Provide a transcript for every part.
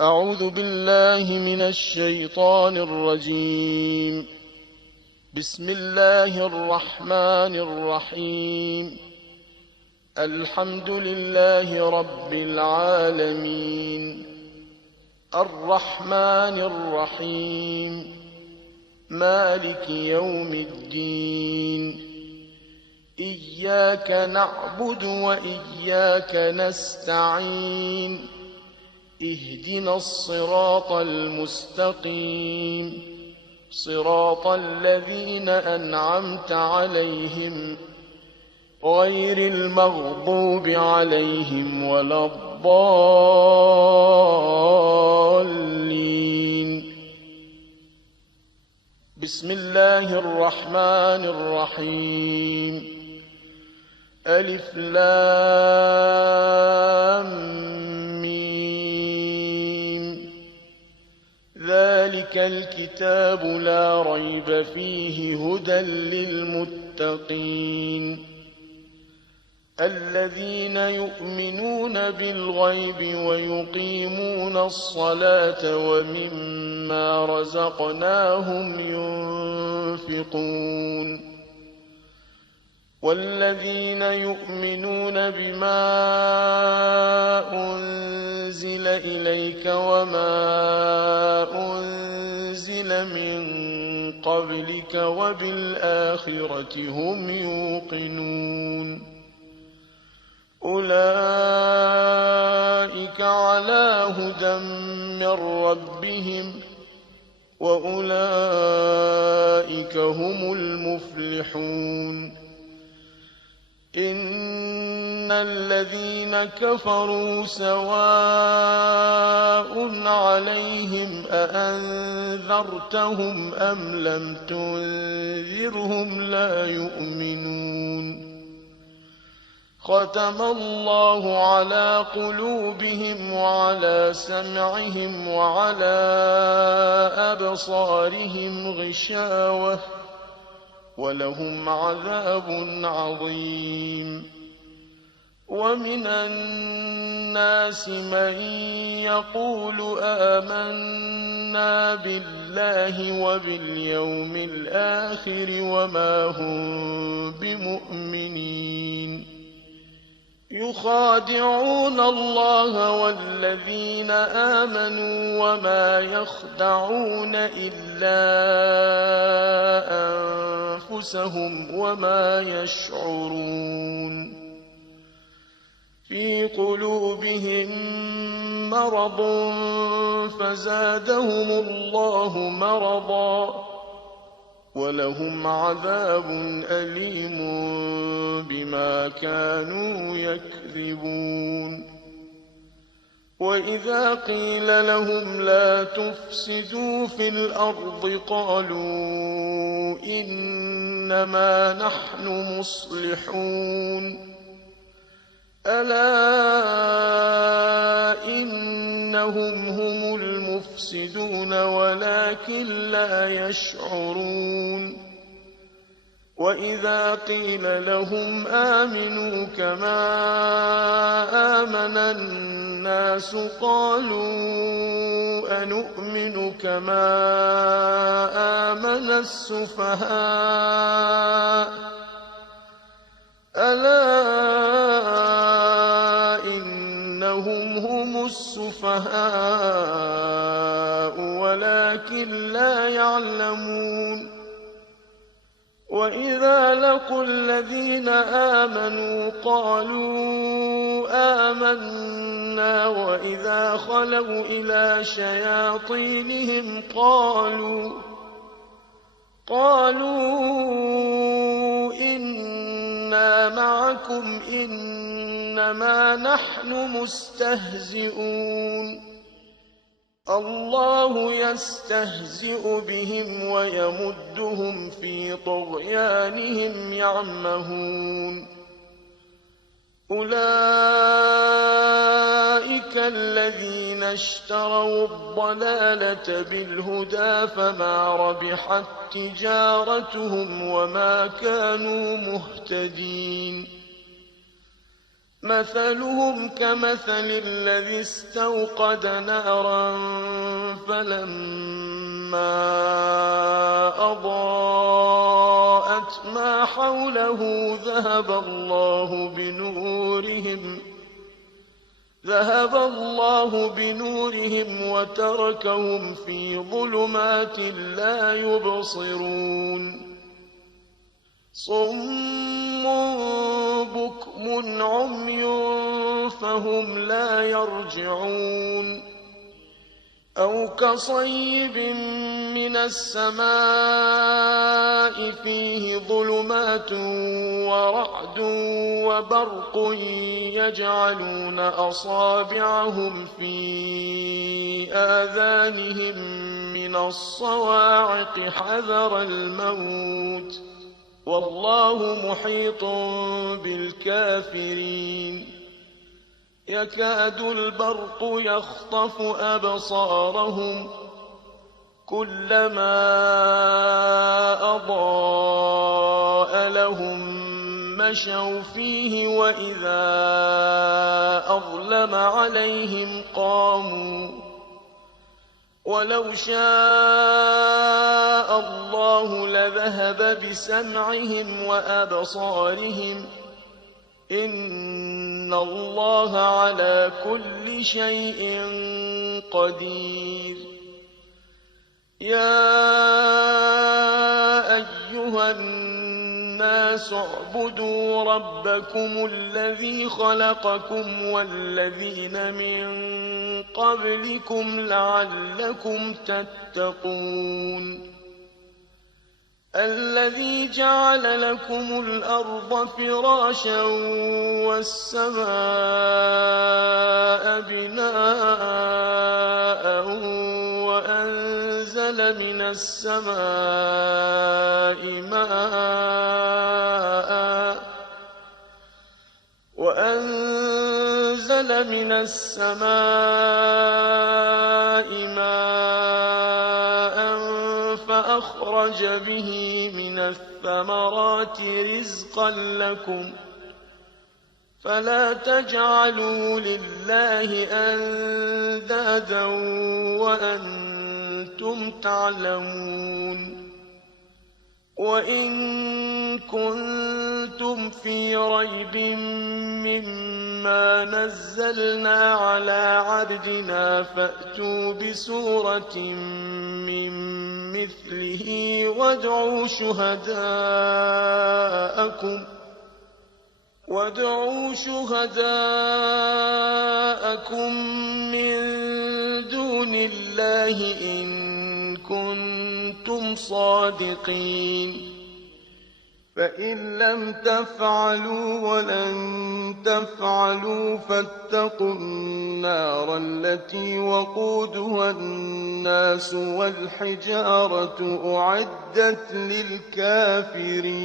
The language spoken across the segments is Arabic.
أعوذ بالله من الشيطان الرجيم. بسم الله الرحمن الرحيم. الحمد لله رب العالمين، الرحمن الرحيم، مالك يوم الدين. إياك نعبد وإياك نستعين. اهدنا الصراط المستقيم، صراط الذين أنعمت عليهم غير المغضوب عليهم ولا الضالين. بسم الله الرحمن الرحيم. ألف لام ذلك الكتاب لا ريب فيه هدى للمتقين الذين يؤمنون بالغيب ويقيمون الصلاة ومما رزقناهم ينفقون والذين يؤمنون بما أنزل إليك وما أنزل من قبلك وبالآخرة هم يوقنون أولئك على هدى من ربهم وأولئك هم المفلحون. إن الذين كفروا سواء عليهم أأنذرتهم أم لم تنذرهم لا يؤمنون. ختم الله على قلوبهم وعلى سمعهم وعلى أبصارهم غشاوة ولهم عذاب عظيم. ومن الناس من يقول آمنا بالله وباليوم الآخر وما هم بمؤمنين يخادعون الله والذين آمنوا وما يخدعون إلا أنفسهم وما يشعرون. في قلوبهم مرض فزادهم الله مرضا ولهم عذاب أليم بما كانوا يكذبون. وإذا قيل لهم لا تفسدوا في الأرض قالوا إنما نحن مصلحون. ألا إنهم هم المفسدون ولكن لا يشعرون. وإذا قيل لهم آمنوا كما آمن الناس قالوا أنؤمن كما آمن السفهاء. ألا إنهم هم السفهاء ولكن لا يعلمون. وإذا لقوا الذين آمنوا قالوا آمنا وإذا خلوا إلى شياطينهم قالوا إنا معكم إنما نحن مستهزئون. الله يستهزئ بهم ويمدهم في طغيانهم يعمهون. أولئك الذين اشتروا الضلالة بالهدى فما ربحت تجارتهم وما كانوا مهتدين. مثلهم كمثل الذي استوقد نارا فلما أضاءت ما حوله ذهب الله بنورهم وتركهم في ظلمات لا يبصرون صم بكم عمي فهم لا يرجعون أو كصيب من السماء فيه ظلمات ورعد وبرق يجعلون أصابعهم في آذانهم من الصواعق حذر الموت والله محيط بالكافرين يكاد البرق يخطف أبصارهم كلما أضاء لهم مشوا فيه وإذا أظلم عليهم قاموا ولو شاء الله لذهب بسمعهم وأبصارهم إن الله على كل شيء قدير يا أيها الناس اعبدوا ربكم الذي خلقكم والذين من قبلكم لعلكم تتقون الذي جعل لكم الأرض فراشا والسماء بناء وأنزل من السماء ماء فأخرج به من الثمرات رزقا لكم فلا تجعلوا لله أندادا وأنتم تعلمون وإن كنتم في ريب مما نزلنا على عبدنا فأتوا بسورة من مثله وادعوا شهداءكم من دون الله إن كنتم صادقين فإن لم تفعلوا ولن تفعلوا فاتقوا النار التي وقودها الناس والحجارة أعدت للكافرين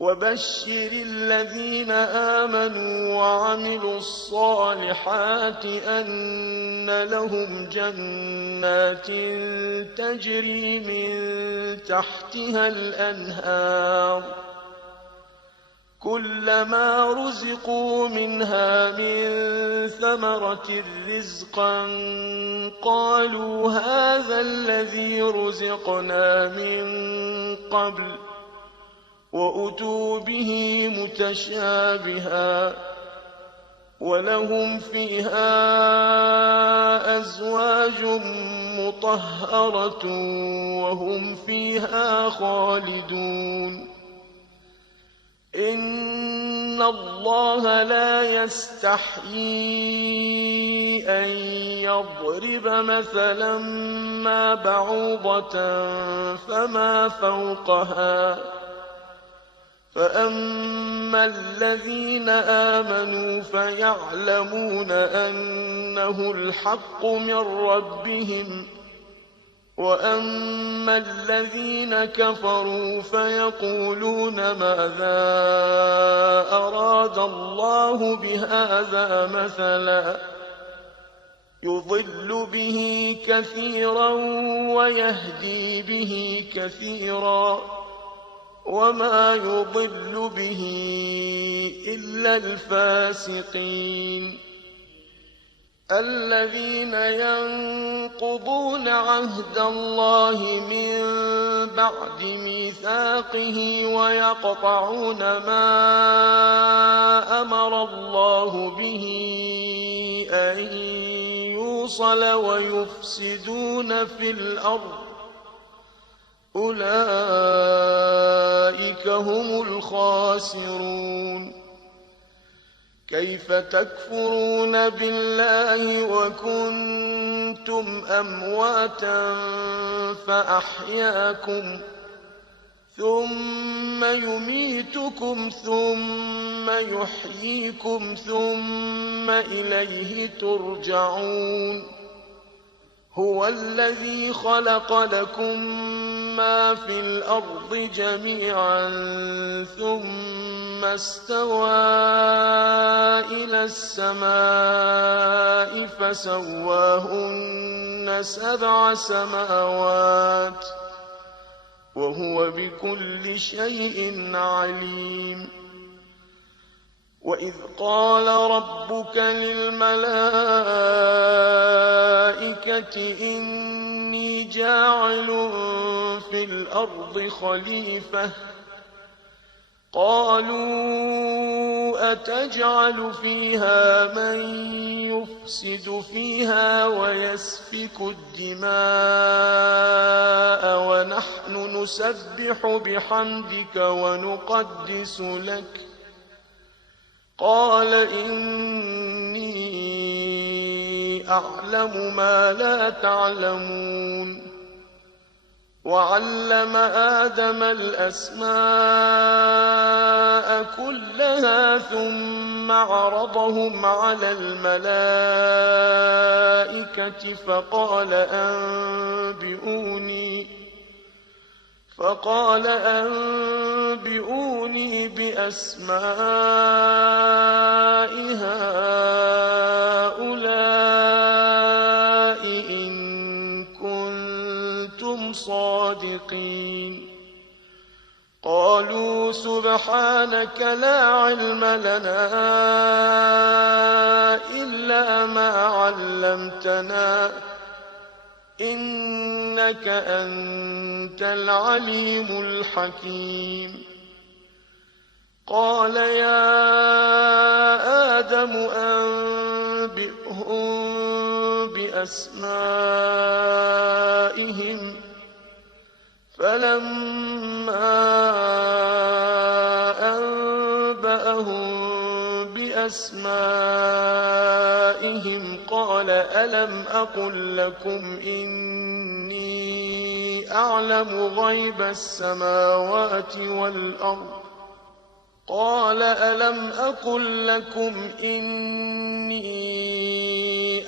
وبشر الذين آمنوا وعملوا الصالحات أن لهم جنات تجري من تحتها الأنهار كلما رزقوا منها من ثمرة رزقا قالوا هذا الذي رزقنا من قبل وأتوا به متشابها ولهم فيها أزواج مطهرة وهم فيها خالدون إن الله لا يستحيي أن يضرب مثلا ما بعوضة فما فوقها فأما الذين آمنوا فيعلمون أنه الحق من ربهم وأما الذين كفروا فيقولون ماذا أراد الله بهذا مثلا يضل به كثيرا ويهدي به كثيرا وما يضل به إلا الفاسقين الذين ينقضون عهد الله من بعد ميثاقه ويقطعون ما أمر الله به أن يوصل ويفسدون في الأرض أولئك هم الخاسرون كيف تكفرون بالله وكنتم أمواتا فأحياكم ثم يميتكم ثم يحييكم ثم إليه ترجعون هو الذي خلق لكم ما في الأرض جميعا ثم استوى إلى السماء فسواهن 7 سماوات وهو بكل شيء عليم وإذ قال ربك للملائكة إني جاعل في الأرض خليفة قالوا أتجعل فيها من يفسد فيها ويسفك الدماء ونحن نسبح بحمدك ونقدس لك قال إني أعلم ما لا تعلمون وعلم آدم الأسماء كلها ثم عرضهم على الملائكة فقال أنبئوني بأسماء هؤلاء إن كنتم صادقين قالوا سبحانك لا علم لنا إلا ما علمتنا إنك أنت العليم الحكيم قال يا آدم أنبئهم بأسمائهم فلما أنبأهم بأسمائهم قال ألم أقل لكم إني أعلم غيب السماوات والأرض قال ألم أقل لكم إني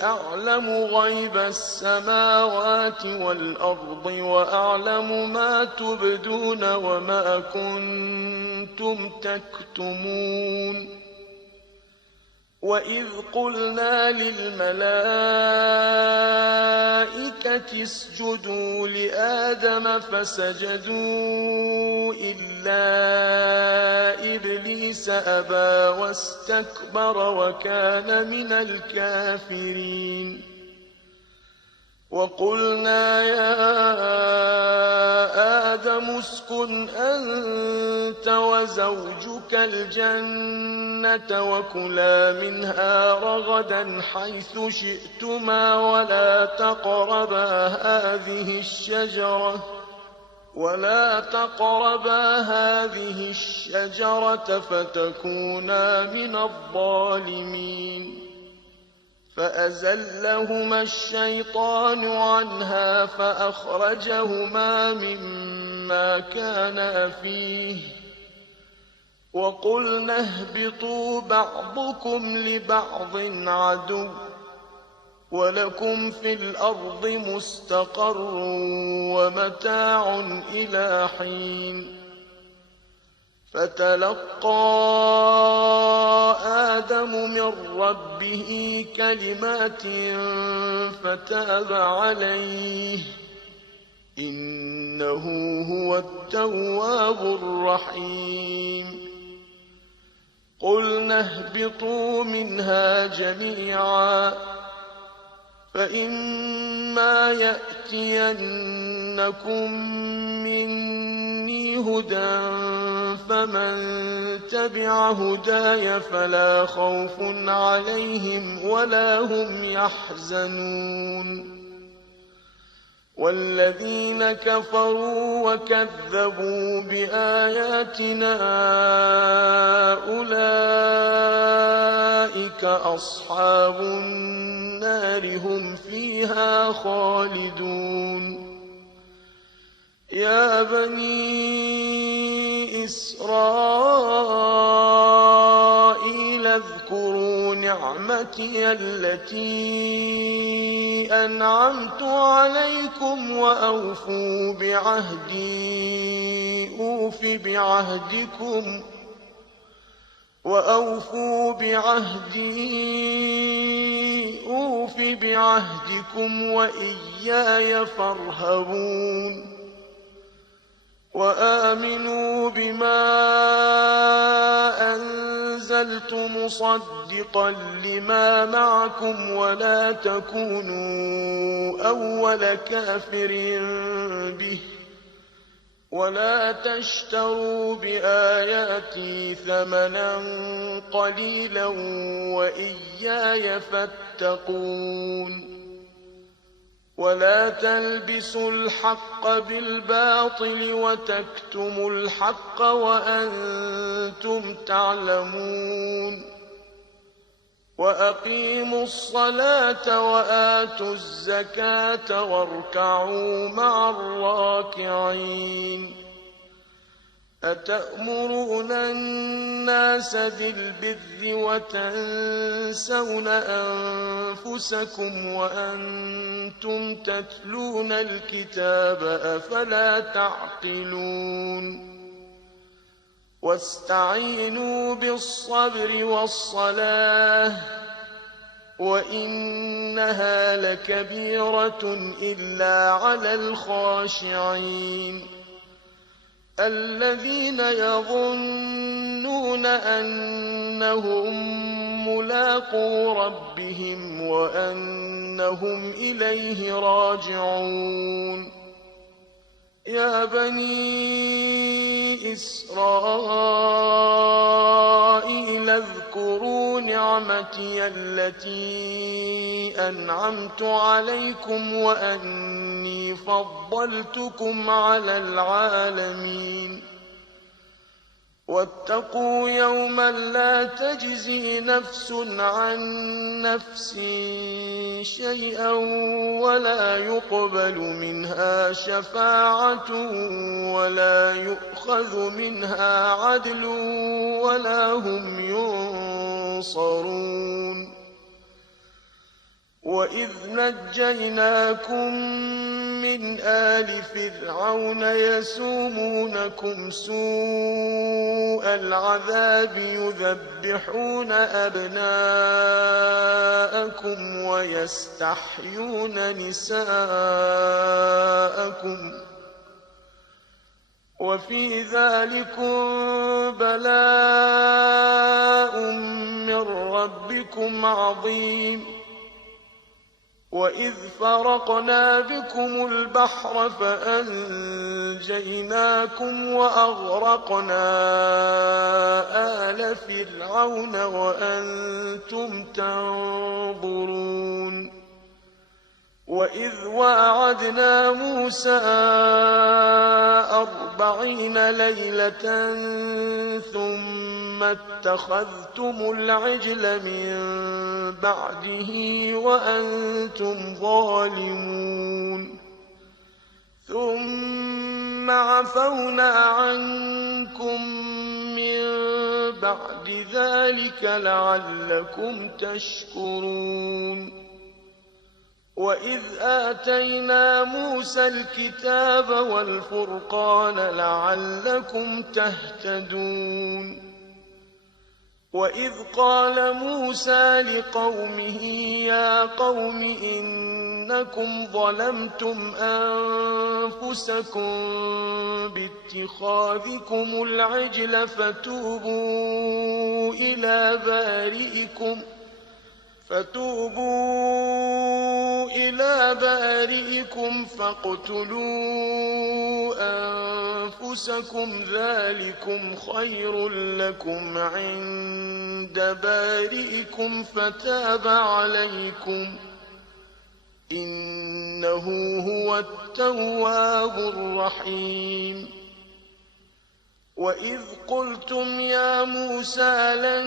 أعلم غيب السماوات والأرض وأعلم ما تبدون وما كنتم تكتمون وإذ قلنا للملائكة اسجدوا لآدم فسجدوا إلا إبليس أبى واستكبر وكان من الكافرين وقلنا يا آدم اسكن أنت وزوجك الجنة وكلا منها رغدا حيث شئتما ولا تقربا هذه الشجرة فتكونا من الظالمين فأزلهما الشيطان عنها فأخرجهما مما كانا فيه وقلنا اهبطوا بعضكم لبعض عدو ولكم في الأرض مستقر ومتاع إلى حين فتلقى آدم من ربه كلمات فتاب عليه إنه هو التواب الرحيم قلنا اهبطوا منها جميعا فإما يأتينكم مني هدى فمن تبع هداي فلا خوف عليهم ولا هم يحزنون والذين كفروا وكذبوا بآياتنا أولئك أصحاب النار هم فيها خالدون يا بني إسرائيل اذكروا نعمتي التي أنعمت عليكم وأوفوا بعهدي أوف بعهدكم وإياي فارهبون وآمنوا بما أنزلت مصدقا لما معكم ولا تكونوا أول كافر به ولا تشتروا بآياتي ثمنا قليلا وإياي فاتقون ولا تلبسوا الحق بالباطل وتكتموا الحق وأنتم تعلمون وأقيموا الصلاة وآتوا الزكاة واركعوا مع الراكعين أتأمرون الناس بالبر وتنسون أنفسكم وأنتم تتلون الكتاب أفلا تعقلون واستعينوا بالصبر والصلاة وإنها لكبيرة إلا على الخاشعين الذين يظنون أنهم ملاقو ربهم وأنهم إليه راجعون يا بني إسرائيل اذكروا نعمتي التي أنعمت عليكم وأني فضلتكم على العالمين واتقوا يوما لا تجزي نفس عن نفس شيئا ولا يقبل منها شفاعة ولا يؤخذ منها عدل ولا هم ينصرون وإذ نجيناكم من آل فرعون يسومونكم سوء العذاب يذبحون أبناءكم ويستحيون نساءكم وفي ذلكم بلاء من ربكم عظيم وإذ فرقنا بكم البحر فأنجيناكم وأغرقنا آل فرعون وأنتم تنظرون وإذ واعدنا موسى 40 ليلة ثم اتخذتم العجل من بعده وأنتم ظالمون ثم عفونا عنكم من بعد ذلك لعلكم تشكرون وإذ آتينا موسى الكتاب والفرقان لعلكم تهتدون وإذ قال موسى لقومه يا قوم إنكم ظلمتم أنفسكم باتخاذكم العجل فتوبوا إلى بارئكم فاقتلوا أنفسكم ذلكم خير لكم عند بارئكم فتاب عليكم إنه هو التواب الرحيم. وإذ قلتم يا موسى لن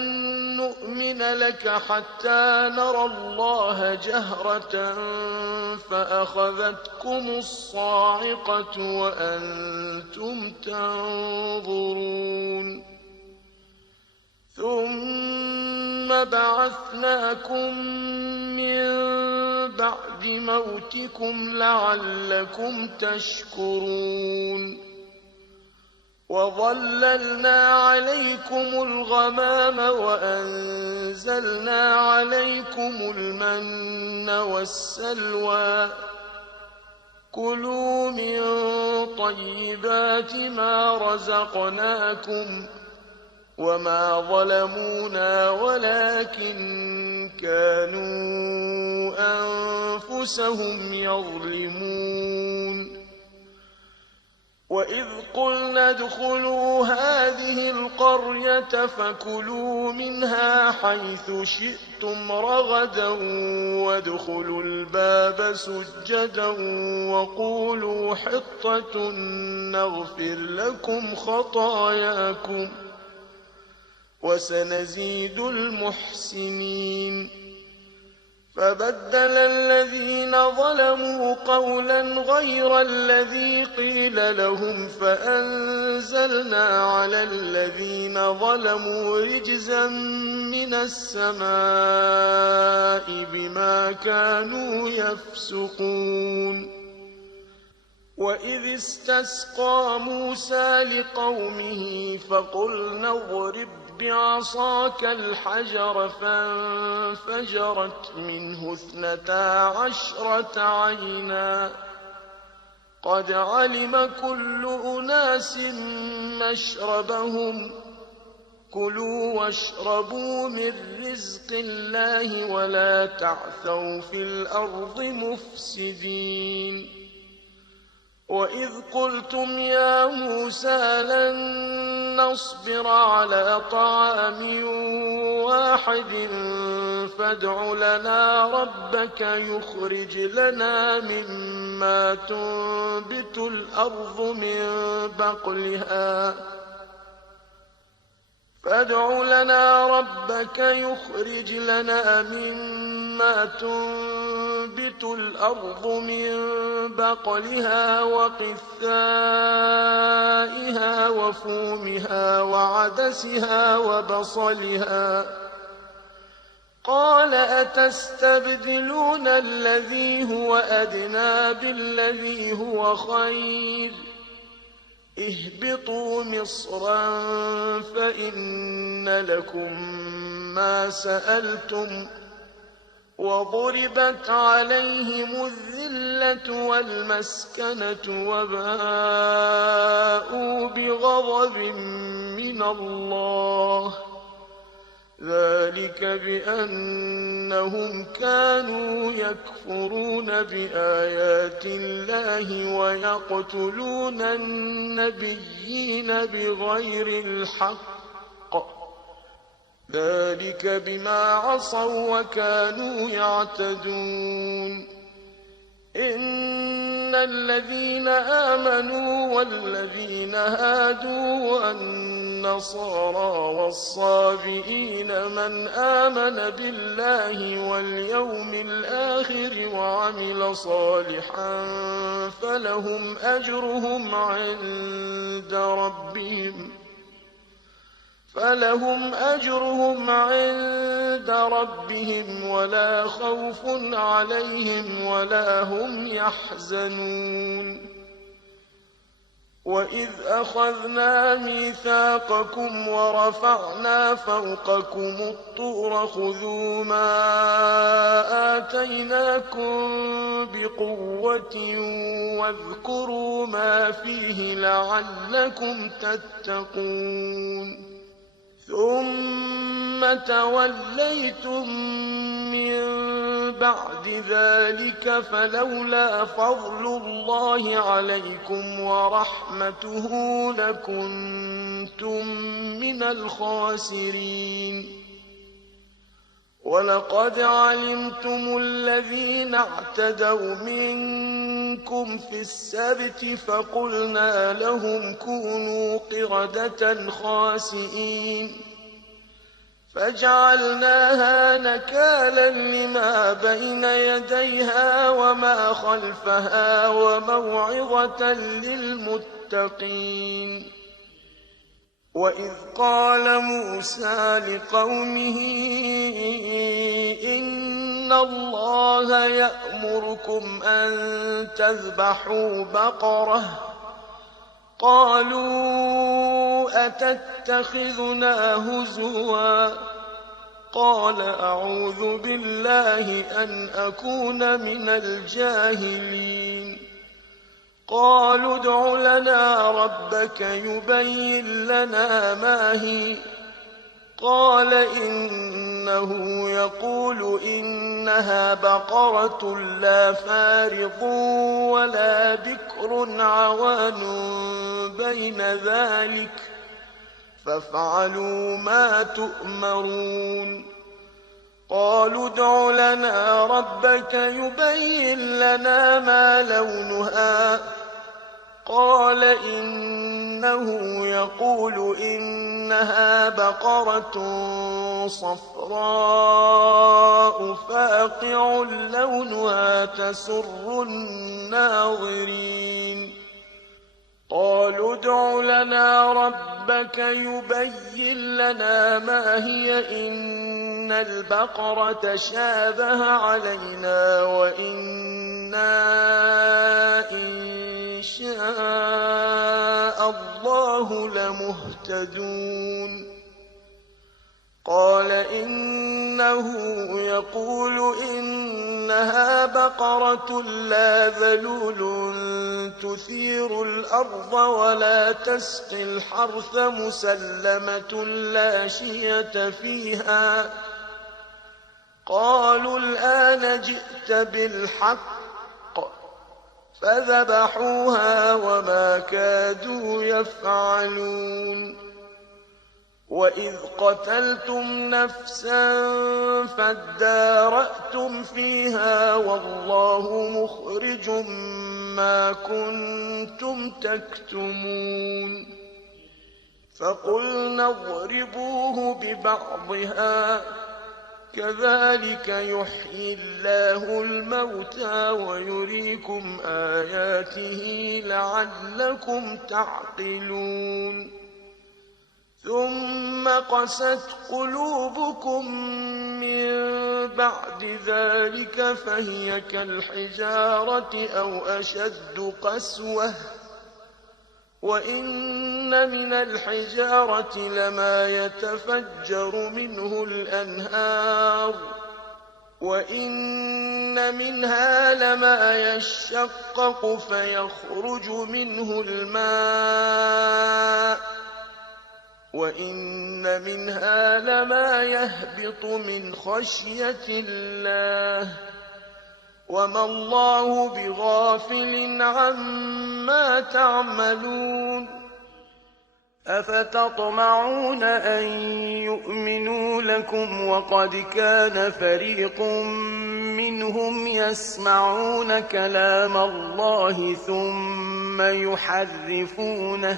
نؤمن لك حتى نرى الله جهرة فأخذتكم الصاعقة وأنتم تنظرون ثم بعثناكم من بعد موتكم لعلكم تشكرون وظللنا عليكم الغمام وأنزلنا عليكم المن والسلوى كلوا من طيبات ما رزقناكم وما ظلمونا ولكن كانوا أنفسهم يظلمون. وإذ قلنا ادخلوا هذه القرية فكلوا منها حيث شئتم رغدا وادخلوا الباب سجدا وقولوا حطة نغفر لكم خطاياكم وسنزيد المحسنين. فبدل الذين ظلموا قولا غير الذي قيل لهم فأنزلنا على الذين ظلموا رجزا من السماء بما كانوا يفسقون. وإذ استسقى موسى لقومه فقلنا اضرب بعصاك الحجر فانفجرت منه 12 عينا قد علم كل أناس مشربهم كلوا واشربوا من رزق الله ولا تعثوا في الأرض مفسدين. وإذ قلتم يا موسى لن نصبر على طعام واحد فادع لنا ربك يخرج لنا مما تنبت الأرض من بقلها وقثائها وفومها وعدسها وبصلها قال أتستبدلون الذي هو أدنى بالذي هو خير اهبطوا مصرا فإن لكم ما سألتم وضربت عليهم الذلة والمسكنة وباءوا بغضب من الله ذلك بأنهم كانوا يكفرون بآيات الله ويقتلون النبيين بغير الحق ذلك بما عصوا وكانوا يعتدون. إن الذين آمنوا والذين هادوا والنصارى والصابئين من آمن بالله واليوم الآخر وعمل صالحا فلهم أجرهم عند ربهم ولا خوف عليهم ولا هم يحزنون. وإذ أخذنا ميثاقكم ورفعنا فوقكم الطور خذوا ما آتيناكم بقوة واذكروا ما فيه لعلكم تتقون ثم توليتم من بعد ذلك فلولا فضل الله عليكم ورحمته لكنتم من الخاسرين ولقد علمتم الذين اعتدوا منكم في السبت فقلنا لهم كونوا قردة خاسئين فجعلناها نكالا لما بين يديها وما خلفها وموعظة للمتقين وإذ قال موسى لقومه إن الله يأمركم أن تذبحوا بقرة قالوا أتتخذنا هزوا قال أعوذ بالله أن أكون من الجاهلين قالوا ادع لنا ربك يبين لنا ما هي قال إنه يقول إنها بقرة لا فارض ولا بكر عوان بين ذلك فافعلوا ما تؤمرون قالوا ادع لنا ربك يبين لنا ما لونها قال إنه يقول إنها بقرة صفراء فاقع لونها تسر الناظرين قالوا ادع لنا ربك يبين لنا ما هي إن البقرة شابه علينا وإنا إن شاء الله لمهتدون قال إنه يقول إنها بقرة لا ذلول تثير الأرض ولا تسقي الحرث مسلمة لا شية فيها قالوا الآن جئت بالحق فذبحوها وما كادوا يفعلون وإذ قتلتم نفسا فادارأتم فيها والله مخرج ما كنتم تكتمون فقلنا اضربوه ببعضها كذلك يحيي الله الموتى ويريكم آياته لعلكم تعقلون ثم قست قلوبكم من بعد ذلك فهي كالحجارة أو أشد قسوة وإن من الحجارة لما يتفجر منه الأنهار وإن منها لما يشقق فيخرج منه الماء وإن منها لما يهبط من خشية الله وما الله بغافل عما تعملون أفتطمعون أن يؤمنوا لكم وقد كان فريق منهم يسمعون كلام الله ثم يحرفونه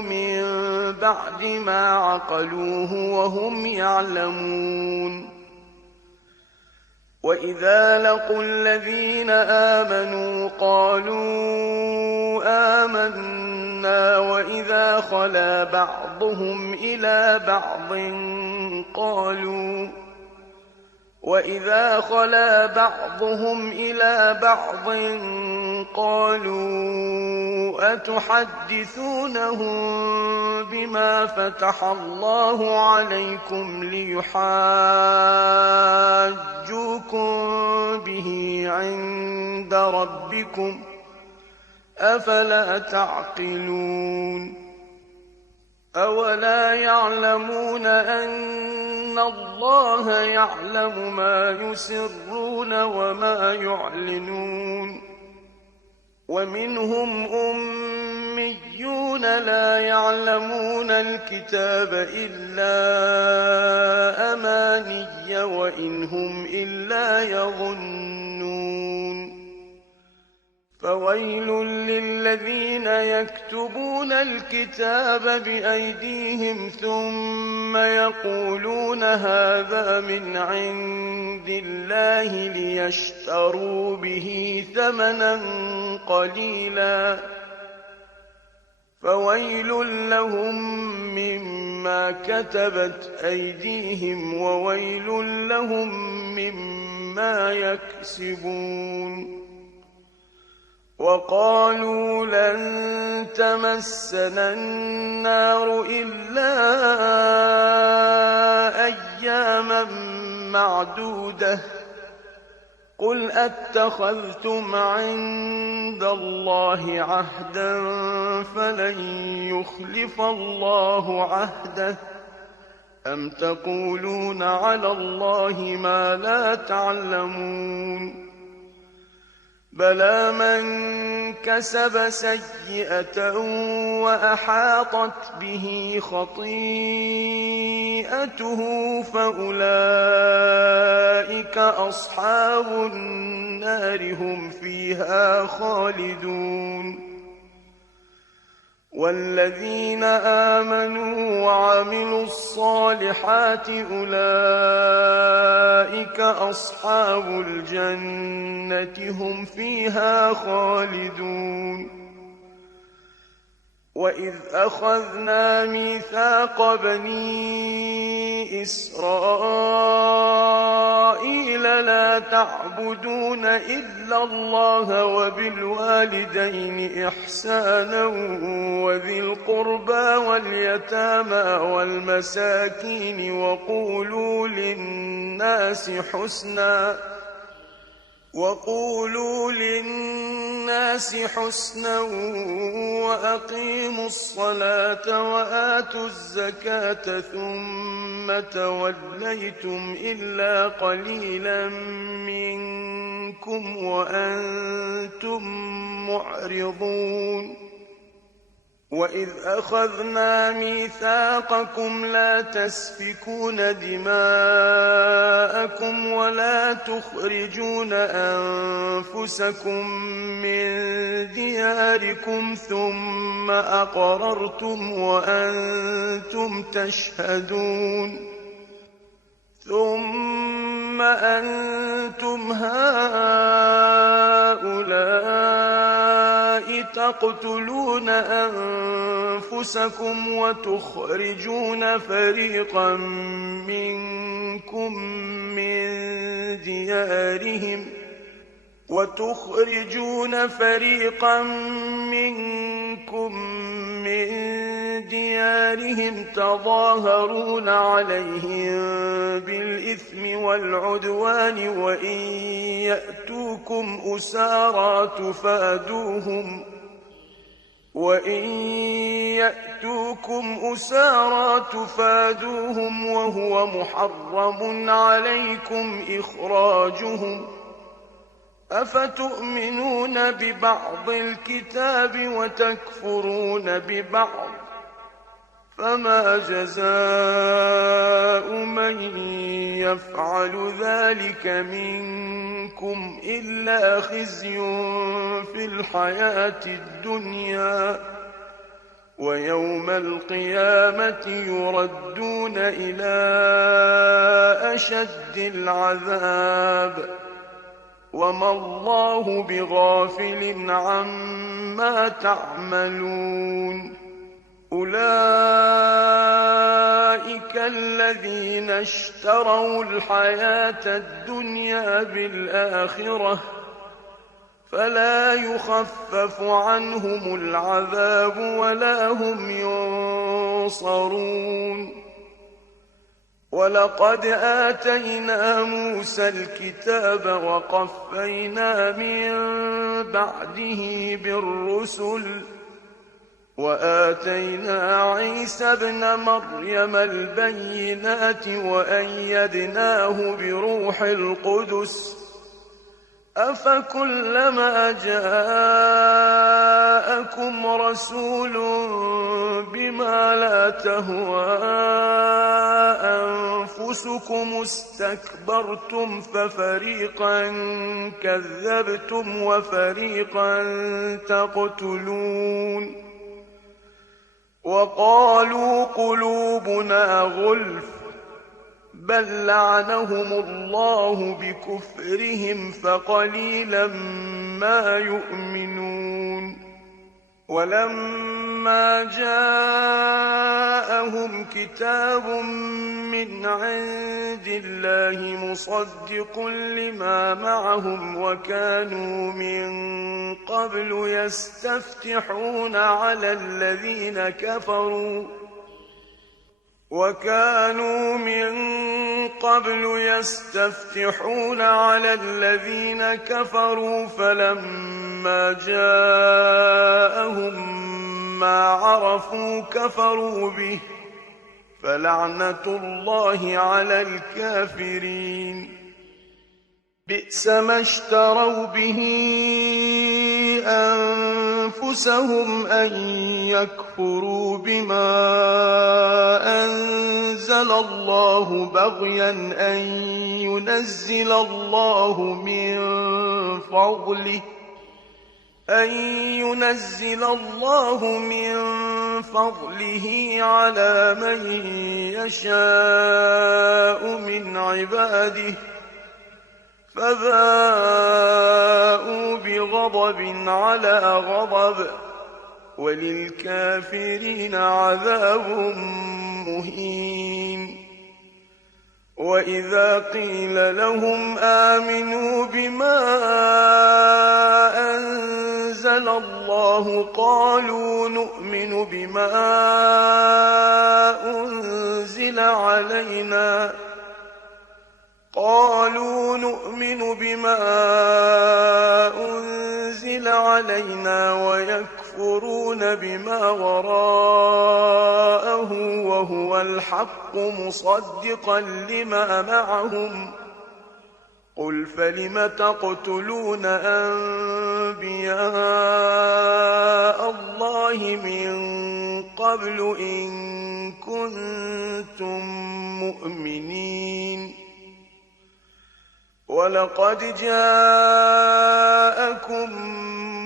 من بعد ما عقلوه وهم يعلمون وإذا لقوا الذين آمنوا قالوا آمنا وإذا خلا بعضهم إلى بعض وإذا خلا بعضهم إلى بعض قالوا أتحدثونهم بما فتح الله عليكم ليحاجوكم به عند ربكم أفلا تعقلون أولا يعلمون أن الله يعلم ما يسرون وما يعلنون ومنهم أميون لا يعلمون الكتاب إلا أماني وإن هم إلا يظنون فويل للذين يكتبون الكتاب بأيديهم ثم يقولون هذا من عند الله ليشتروا به ثمنا قليلا فويل لهم مما كتبت أيديهم وويل لهم مما يكسبون وقالوا لن تمسنا النار إلا أياما معدودة قل أتخذتم عند الله عهدا فلن يخلف الله عهده أم تقولون على الله ما لا تعلمون بلى من كسب سيئة وأحاطت به خطيئته فأولئك أصحاب النار هم فيها خالدون والذين آمنوا وعملوا الصالحات أولئك أصحاب الجنة هم فيها خالدون وإذ أخذنا ميثاق بني إسرائيل لا تعبدون إلا الله وبالوالدين إحسانا وذي القربى واليتامى والمساكين وقولوا للناس حسنا وأقيموا الصلاة وآتوا الزكاة ثم توليتم إلا قليلا منكم وأنتم معرضون وإذ أخذنا ميثاقكم لا تسفكون دماءكم ولا تخرجون أنفسكم من دياركم ثم أقررتم وأنتم تشهدون ثم أنتم هؤلاء تقتلون أنفسكم وتخرجون فريقا منكم من ديارهم تظاهرون عليهم بالإثم والعدوان وإن يأتوكم أسارى تفادوهم وهو محرم عليكم إخراجهم أفتؤمنون ببعض الكتاب وتكفرون ببعض فما جزاء من يفعل ذلك منكم إلا خزي في الحياة الدنيا ويوم القيامة يردون إلى أشد العذاب وما الله بغافل عما تعملون أولئك أولئك الذين اشتروا الحياة الدنيا بالآخرة فلا يخفف عنهم العذاب ولا هم ينصرون ولقد آتينا موسى الكتاب وقفينا من بعده بالرسل وآتينا عيسى ابن مريم البينات وأيدناه بروح القدس أفكلما جاءكم رسول بما لا تهوى أنفسكم استكبرتم ففريقا كذبتم وفريقا تقتلون وقالوا قلوبنا غلف بل لعنهم الله بكفرهم فقليلا ما يؤمنون ولما جاءهم كتاب من عند الله مصدق لما معهم وكانوا من قبل يستفتحون على الذين كفروا فلما جاءهم ما عرفوا كفروا به فلعنة الله على الكافرين بئس ما اشتروا به أنفسهم أن يكفروا بما أنزل الله بغيا أن ينزل الله من فضله على من يشاء من عباده فباءوا بغضب على غضب وللكافرين عذاب مهين وإذا قيل لهم آمنوا بما أنزل الله قالوا نؤمن بما أنزل علينا ويكفرون بما وراءه وهو الحق مصدقا لما معهم قل فلم تقتلون أنبياء الله من قبل إن كنتم مؤمنين ولقد جاءكم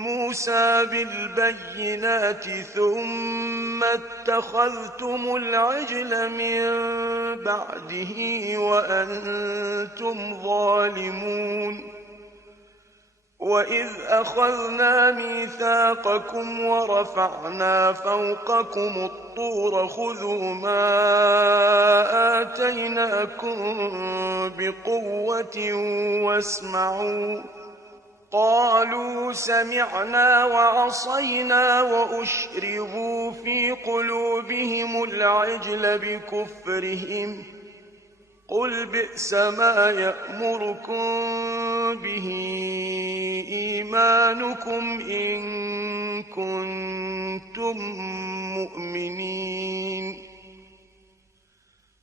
موسى بالبينات ثم اتخذتم العجل من بعده وأنتم ظالمون وإذ أخذنا ميثاقكم ورفعنا فوقكم الطور خذوا ما آتيناكم بقوة واسمعوا قالوا سمعنا وعصينا وأشربوا في قلوبهم العجل بكفرهم قل بئس ما يأمركم به إيمانكم إن كنتم مؤمنين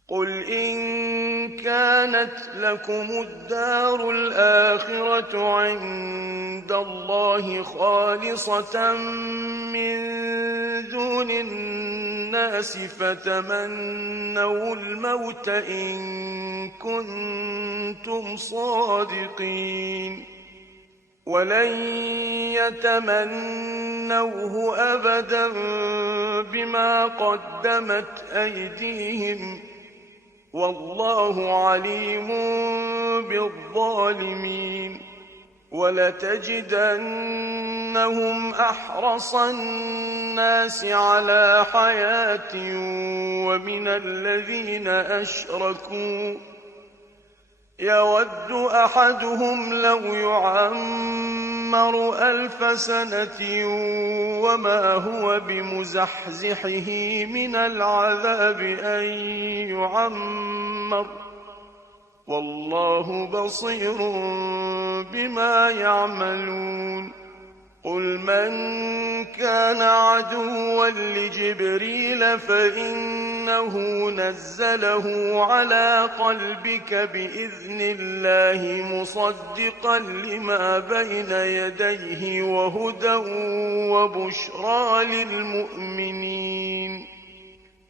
قل إن كانت لكم الدار الآخرة عند الله خالصة من دون الناس فتمنوا الموت إن كنتم صادقين ولن يتمنوه أبدا بما قدمت أيديهم والله عليم بالظالمين ولتجدنهم أحرص الناس على حياة ومن الذين أشركوا يود أحدهم لو يعمر 1000 سنة وما هو بمزحزحه من العذاب أن يعمر والله بصير بما يعملون قل من كان عدوا لجبريل فإنه نزله على قلبك بإذن الله مصدقا لما بين يديه وهدى وبشرى للمؤمنين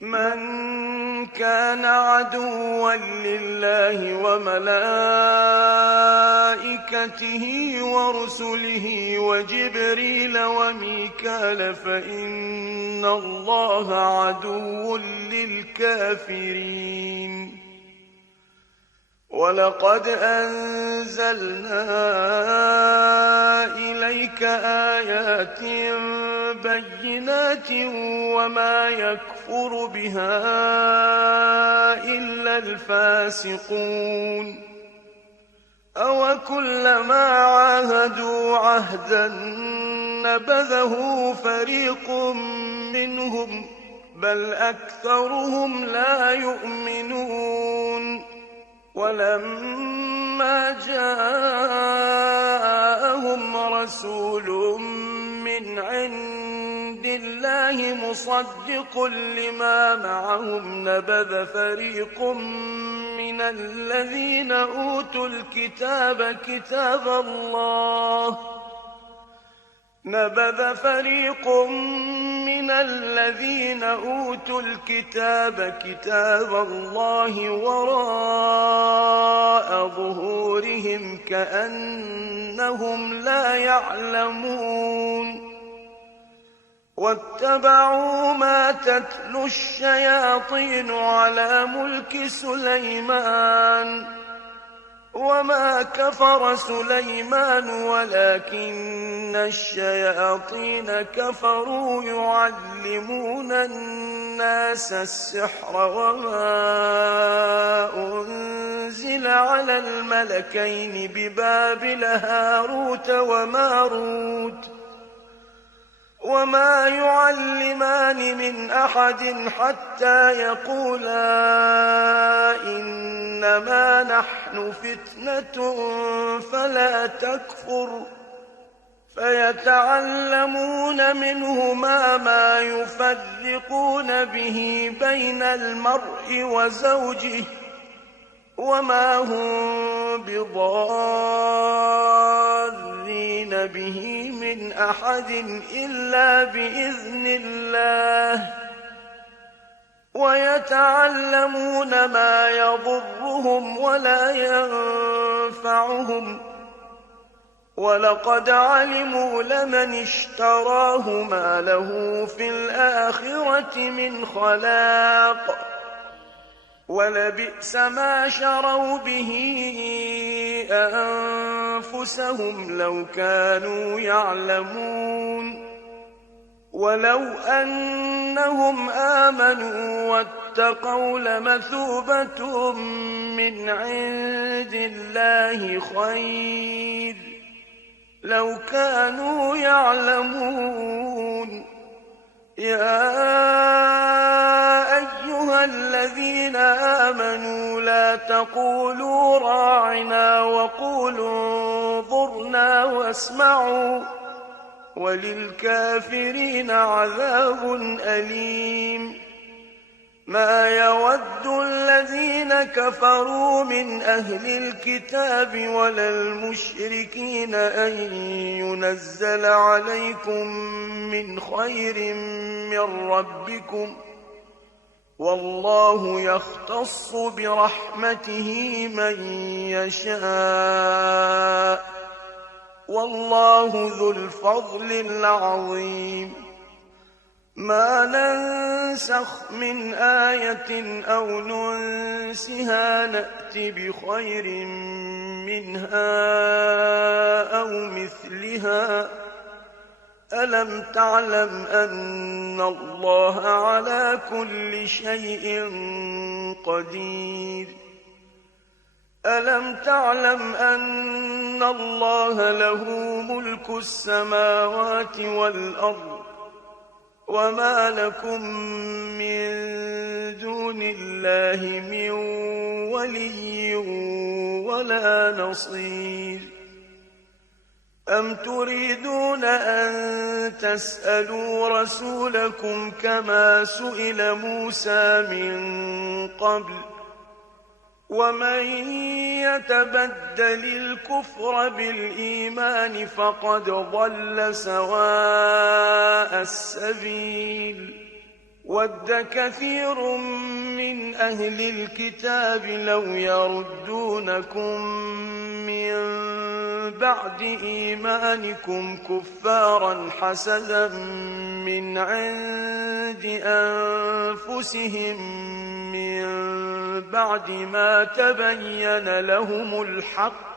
من كان عدوا لله وملائكته ورسله وجبريل وميكال فإن الله عدو للكافرين ولقد أنزلنا إليك آيات بينات وما يكفر بها إلا الفاسقون أوكلما عاهدوا عهدا نبذه فريق منهم بل أكثرهم لا يؤمنون ولما جاءهم رسول من عند الله مصدق لما معهم نبذ فريق من الذين أوتوا الكتاب كتاب الله وراء ظهورهم كأنهم لا يعلمون واتبعوا ما تتلو الشياطين على ملك سليمان وما كفر سليمان ولكن الشياطين كفروا يعلمون الناس السحر وما أنزل على الملكين ببابل هاروت وماروت وما يعلمان من أحد حتى يقولا إنما نحن فتنة فلا تكفر فيتعلمون منهما ما يفرقون به بين المرء وزوجه وما هم بضارين به من أحد إلا بإذن الله ويتعلمون ما يضرهم ولا ينفعهم ولقد علموا لمن اشتراه ما له في الآخرة من خلاق ولبئس ما شروا به أنفسهم لو كانوا يعلمون ولو أنهم آمنوا واتقوا لمثوبة من عند الله خير لو كانوا يعلمون يا أيها الذين آمنوا لا تقولوا راعنا وقولوا انظرنا واسمعوا وللكافرين عذاب أليم ما يود الذين كفروا من أهل الكتاب ولا المشركين أن ينزل عليكم من خير من ربكم والله يختص برحمته من يشاء والله ذو الفضل العظيم ما ننسخ من آية أو ننسها نأت بخير منها أو مثلها ألم تعلم أن الله على كل شيء قدير ألم تعلم أن الله له ملك السماوات والأرض وما لكم من دون الله من ولي ولا نصير أم تريدون أن تسألوا رسولكم كما سئل موسى من قبل ومن يتبدل الكفر بالإيمان فقد ضل سواء السبيل ود كثير من أهل الكتاب لو يردونكم من بعد إيمانكم كفارا حسدا من عند أنفسهم من بعد ما تبين لهم الحق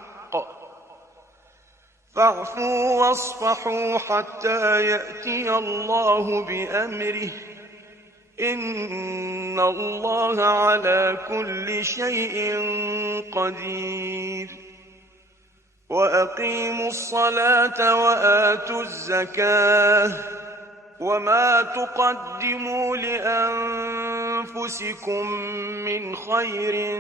فاعفوا واصفحوا حتى يأتي الله بأمره إن الله على كل شيء قدير وأقيموا الصلاة وآتوا الزكاة وما تقدموا لأنفسكم من خير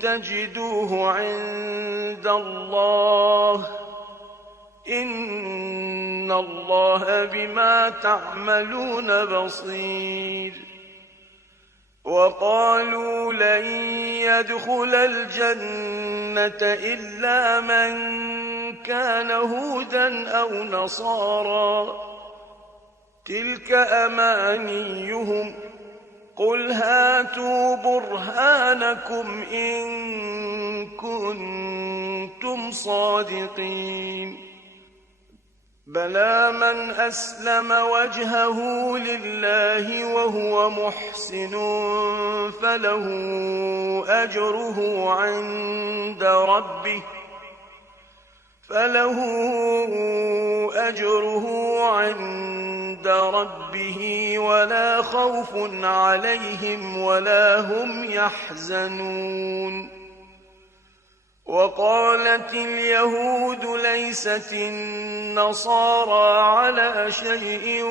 تجدوه عند الله إن الله بما تعملون بصير وقالوا لن يدخل الجنة إلا من كان هودا أو نصارى تلك أمانيهم قل هاتوا برهانكم إن كنتم صادقين بلى من أسلم وجهه لله وهو محسن فله أجره عند ربه ولا خوف عليهم ولا هم يحزنون وقالت اليهود ليست النصارى على شيء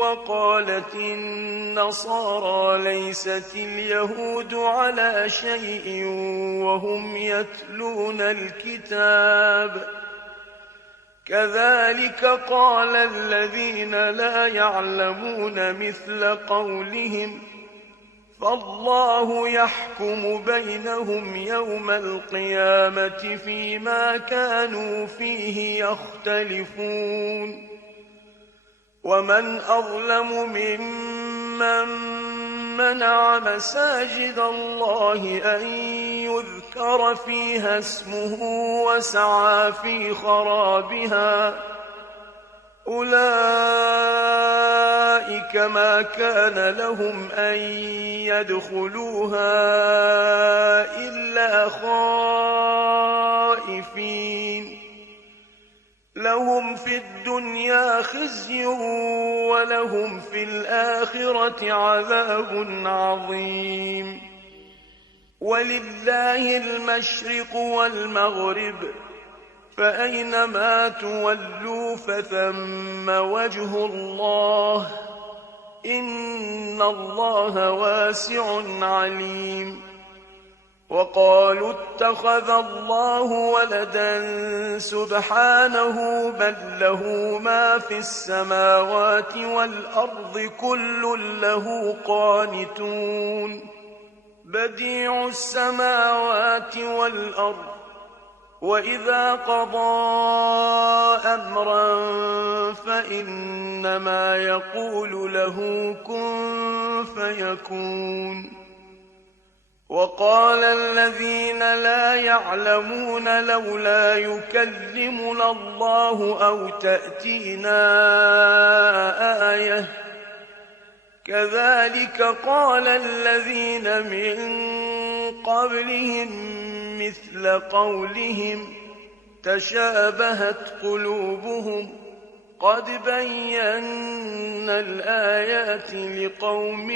وقالت النصارى ليست اليهود على شيء وهم يتلون الكتاب كذلك قال الذين لا يعلمون مثل قولهم فالله يحكم بينهم يوم القيامة فيما كانوا فيه يختلفون ومن أظلم ممن منع مساجد الله أن يذكر فيها اسمه وسعى في خرابها أولئك ما كان لهم أن يدخلوها إلا خائفين لهم في الدنيا خزي ولهم في الآخرة عذاب عظيم ولله المشرق والمغرب فأينما تولوا فثم وجه الله إن الله واسع عليم وقالوا اتخذ الله ولدا سبحانه بل له ما في السماوات والأرض كل له قانتون بديع السماوات والأرض وإذا قضى أمرا فإنما يقول له كن فيكون وقال الذين لا يعلمون لولا يكلمنا الله أو تأتينا آية كذلك قال الذين من قبلهم مثل قولهم تشابهت قلوبهم قد بينا الآيات لقوم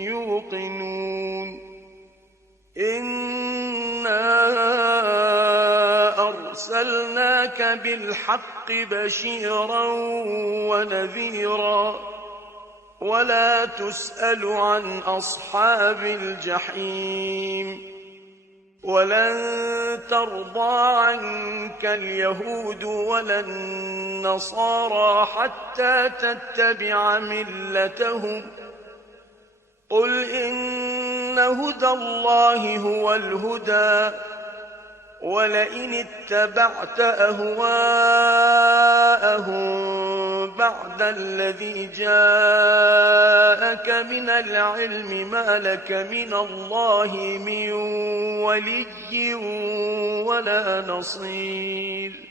يوقنون إنا أرسلناك بالحق بشيرا ونذيرا ولا تسأل عن أصحاب الجحيم ولن ترضى عنك اليهود ولا النصارى حتى تتبع ملتهم قل إن هدى الله هو الهدى ولئن اتبعت أهواءهم بعد الذي جاءك من العلم ما لك من الله من ولي ولا نصير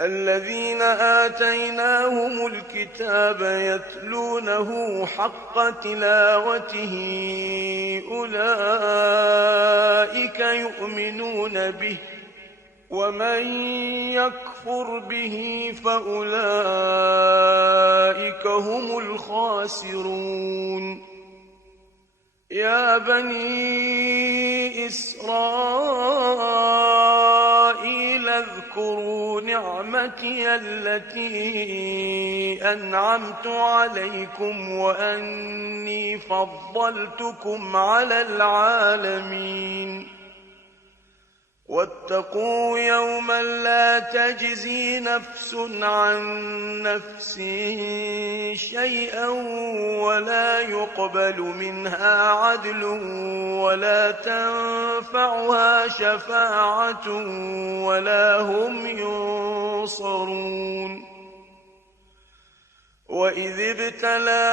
الذين آتيناهم الكتاب يتلونه حق تلاوته أولئك يؤمنون به ومن يكفر به فأولئك هم الخاسرون يا بني إسرائيل اذكروا نعمتي التي أنعمت عليكم وأني فضلتكم على العالمين واتقوا يوما لا تجزي نفس عن نفس شيئا ولا يقبل منها عدل ولا تنفعها شفاعة ولا هم ينصرون وإذ ابتلى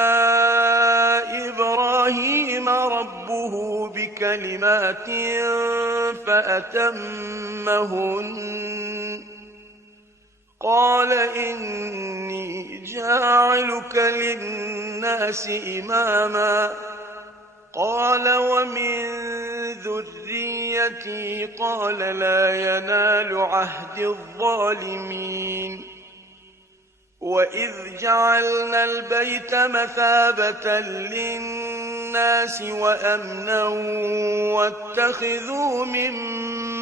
إبراهيم ربه بكلمات فأتمهن قال إني جاعلك للناس إماما قال ومن ذريتي قال لا ينال عهد الظالمين وإذ جعلنا البيت مثابة للناس وأمنا واتخذوا من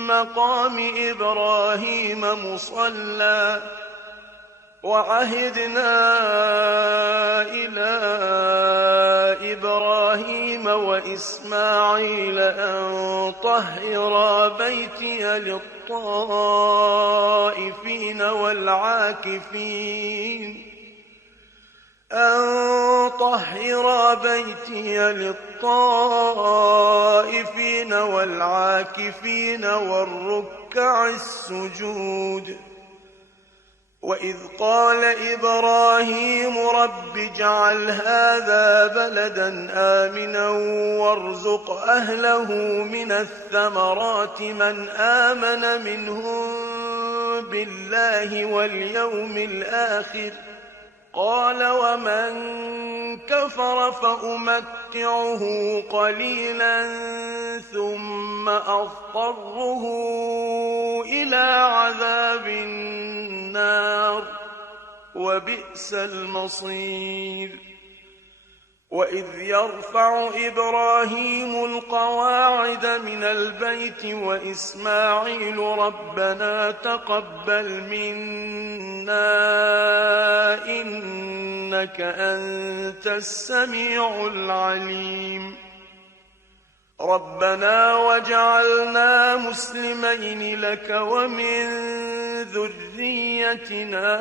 مقام إبراهيم مصلى وعهدنا إلى إبراهيم وإسماعيل أن طهرا بيتي للطائفين والعاكفين والركع السجود وإذ قال إبراهيم رب اجعل هذا بلدا آمنا وارزق أهله من الثمرات من آمن منهم بالله واليوم الآخر قال ومن كفر فأمتعه قليلا ثم أضطره إلى عذاب النار وبئس المصير وإذ يرفع إبراهيم القواعد من البيت وإسماعيل ربنا تقبل منا إنك أنت السميع العليم ربنا وجعلنا مسلمين لك ومن ذريتنا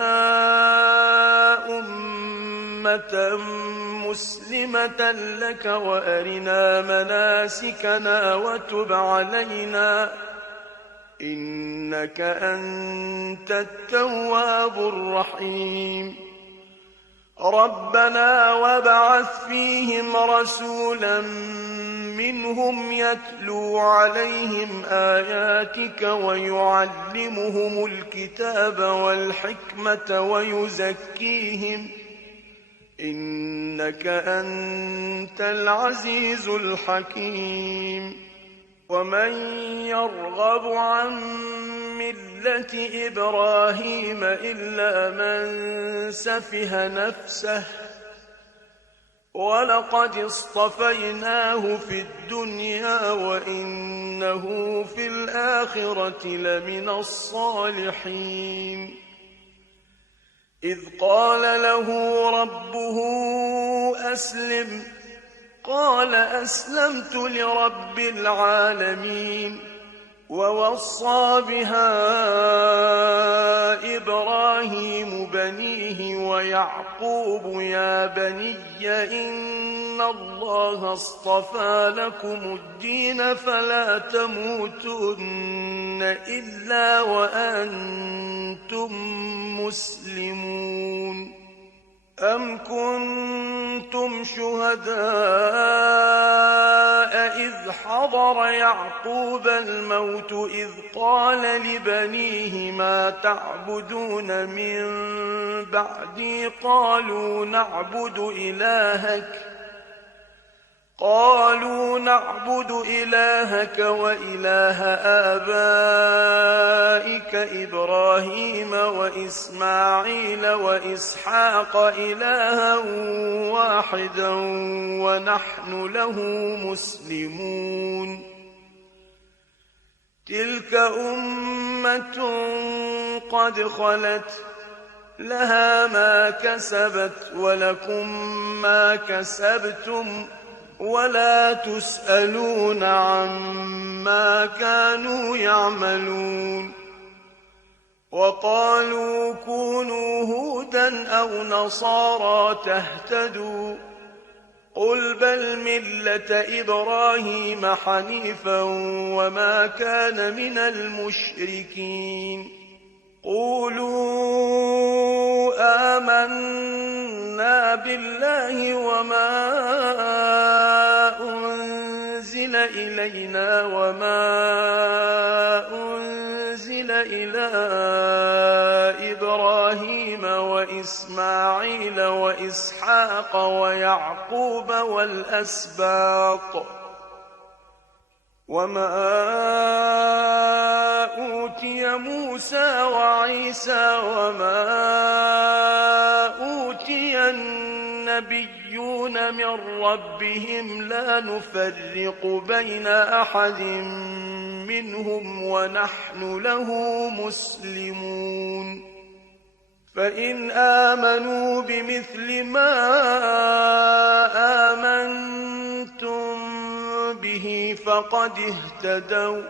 أمة مسلمة لك وأرنا مناسكنا وتب علينا إنك أنت التواب الرحيم ربنا وابعث فيهم رسولا منهم يتلو عليهم آياتك ويعلمهم الكتاب والحكمة إنك أنت العزيز الحكيم. ومن يرغب عن ملة إبراهيم إلا من سفه نفسه ولقد اصطفيناه في الدنيا وإنه في الآخرة لمن الصالحين. إذ قال له ربه أسلم قال أسلمت لرب العالمين. ووصى بها إبراهيم بنيه ويعقوب يا بني إن الله اصطفى لكم الدين فلا تموتن إلا وأنتم مسلمون. أم كنتم شهداء إذ حضر يعقوب الموت إذ قال لبنيه ما تعبدون من بعدي قالوا نعبد إلهك وإله آبائك إبراهيم وإسماعيل وإسحاق إلها واحدا ونحن له مسلمون. تلك أمة قد خلت لها ما كسبت ولكم ما كسبتم ولا تسألون عما كانوا يعملون. وقالوا كونوا هودا أو نصارى تهتدوا قل بل ملة إبراهيم حنيفا وما كان من المشركين. قولوا آمنا بالله وما أنزل إلينا وما أنزل إلى إبراهيم وإسماعيل وإسحاق ويعقوب والأسباط وما أوتي موسى وعيسى وما أوتي النبيون من ربهم لا نفرق بين أحد منهم ونحن له مسلمون. فإن آمنوا بمثل ما آمنتم به فقد اهتدوا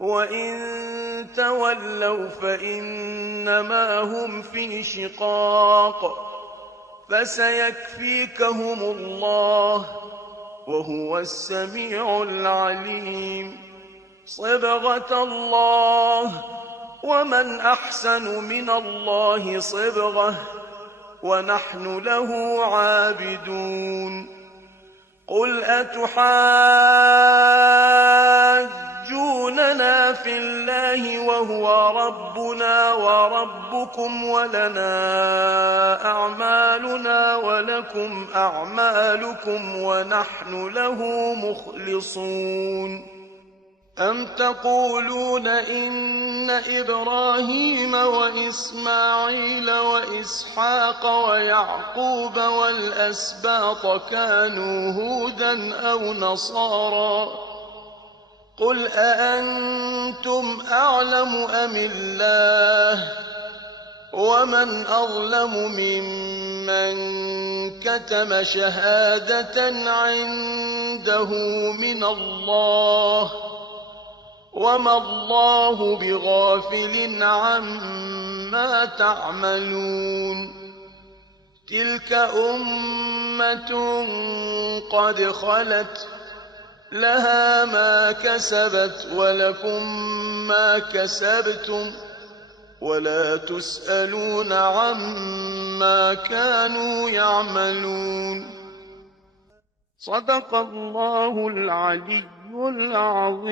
وإن تولوا فإنما هم في شقاق فسيكفيكهم الله وهو السميع العليم. صبغة الله ومن أحسن من الله صبغة ونحن له عابدون. قل أتحاجوننا في الله وهو ربنا وربكم ولنا أعمالنا ولكم أعمالكم ونحن له مخلصون. أم تقولون إن إبراهيم وإسماعيل وإسحاق ويعقوب والأسباط كانوا هودا أو نصارى قل أأنتم أعلم أم الله ومن أظلم ممن كتم شهادة عنده من الله وما الله بغافل عما تعملون. تلك أمة قد خلت لها ما كسبت ولكم ما كسبتم ولا تسألون عما كانوا يعملون. صدق الله العلي العظيم.